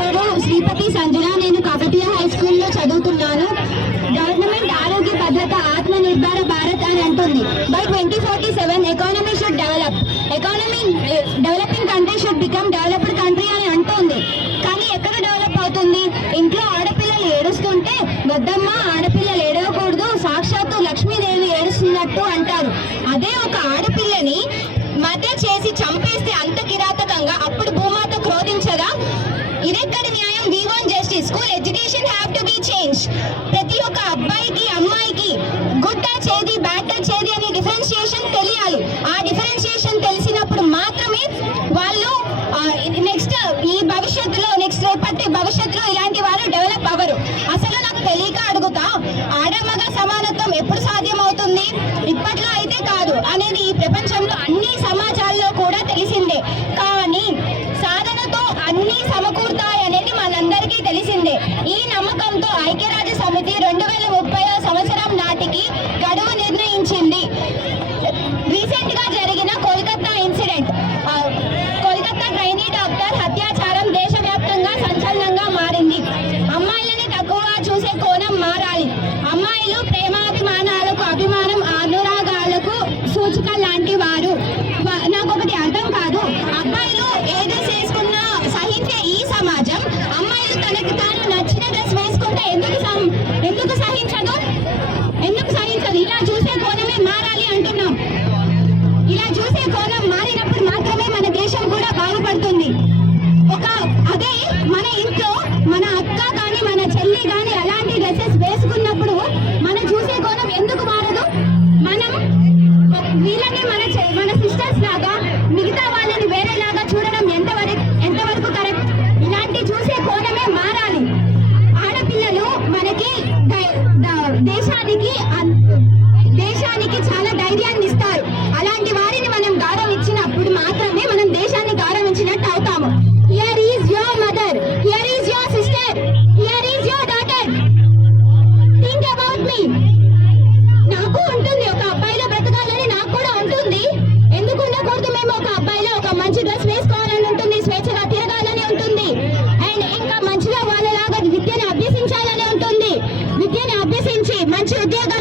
పేరు శ్రీపతి సంజన. నేను కాకతీయ హై స్కూల్లో చదువుతున్నాను. గవర్నమెంట్ ఆరోగ్య భద్రత ఆత్మనిర్భర భారత్ అని అంటుంది. By 2047 economy should developing country should become developed country అని అంటుంది. కానీ ఎక్కడ డెవలప్ అవుతుంది? ఇంట్లో ఆడపిల్లలు ఏడుస్తుంటే వద్దమ్మా ఆడపిల్లలు ఏడవకూడదు, సాక్షాత్తు లక్ష్మీదేవి ఏడుస్తున్నట్టు అంటారు. అదే ఒక ఆడపిల్లని మధ్య చేసి చంపేస్తే అంత కిరాతకంగా అప్పుడు భూమాత క్రోధించదా? ఇదెక్కడి న్యాయం? We want justice. School education have to be change. ప్రతి ఒక్క అబ్బాయికి అమ్మాయికి గుడ్ టచ్ ఏది, బ్యాడ్ టచ్ ఏది అనే డిఫరెన్షియేషన్ తెలియాలి. ఆ డిఫరెన్షియేషన్ తెలిసినప్పుడు మాత్రమే వాళ్ళు నెక్స్ట్ రేపటి భవిష్యత్తులో ఇలాంటి వారు డెవలప్ అవ్వరు. అసలు నాకు తెలియక అడుగుతా, ఆడమగ సమానత్వం ఎప్పుడు సాధ్యం అవుతుంది? ఇప్పట్లో అయితే కాదు అనేది ఈ ప్రపంచంలో అన్ని సమాజాల్లో కూడా తెలిసిందే. కానీ సాధనతో అన్ని సమకూరుతాయనేది మనందరికీ తెలిసిందే. ఈ నమ్మకంతో ఐక్యరాజ్య సమితి 2030 సంవత్సరం నాటికి గడువు నిర్ణయించింది. రీసెంట్ గా జరిగిన Kolkata incident, Kolkata trainee doctor అత్యాచారం దేశవ్యాప్తంగా సంచలనంగా మారింది. అమ్మాయిలని తక్కువగా చూసే కోణం మారాలి. అమ్మాయిలు ప్రేమాభిమానాలకు, అభిమానం, అనురాగాలకు సూచిక లాంటి వారు. నాకు ఒకటి అర్థం కాదు, అబ్బాయిలు ఏదో చేసుకున్నా సహించే ఈ సమాజం అమ్మాయిలు తనకి తాను నచ్చిన డ్రెస్ వేసుకుంటే ఎందుకు సహించదు? ఇలా చూసే కోణమే మారాలి అంటున్నాం. ఇలా చూసే కోణం మారినప్పుడు మాత్రమే మన దేశం కూడా బాగుపడుతుంది. అదే మన ఇంట్లో మన అక్క కానీ మన చెల్లి కానీ అలాంటి డ్రెస్సెస్ వేసుకున్నప్పుడు మనం చూసే కోణం ఎందుకు మారదు? మనం వీళ్ళని మన సిస్టర్స్ లాగా, మిగతా వాళ్ళని వేరేలాగా చూడడం ఎంతవరకు కరెక్ట్? ఇలాంటి చూసే కోణమే మారాలి. ఆడపిల్లలు మనకి దేశానికి చాలా ధైర్యాన్ని ఇస్తారు. అలాంటి వారిని మనం గౌరవం ఇచ్చినప్పుడు మాత్రమే మనం దేశాన్ని గౌరవించినట్టు అవుతాము. Here is your mother, here is your sister, here is your daughter. Think about me. నాకు ఉంటుంది ఒక అబ్బాయిలో బ్రతకాలని, నాకు కూడా ఉంటుంది. ఎందుకు ఉండకూడదు? మేము ఒక అబ్బాయిలో ఒక మంచి డ్రెస్ వేసుకోవాలని ఉంటుంది, స్వేచ్ఛగా తిరగాలని ఉంటుంది, అండ్ ఇంకా మంచిగా వాళ్ళలాగా విద్యను అభ్యసించాలని ఉంటుంది. విద్యను అభ్యసించి మంచి ఉద్యోగాలు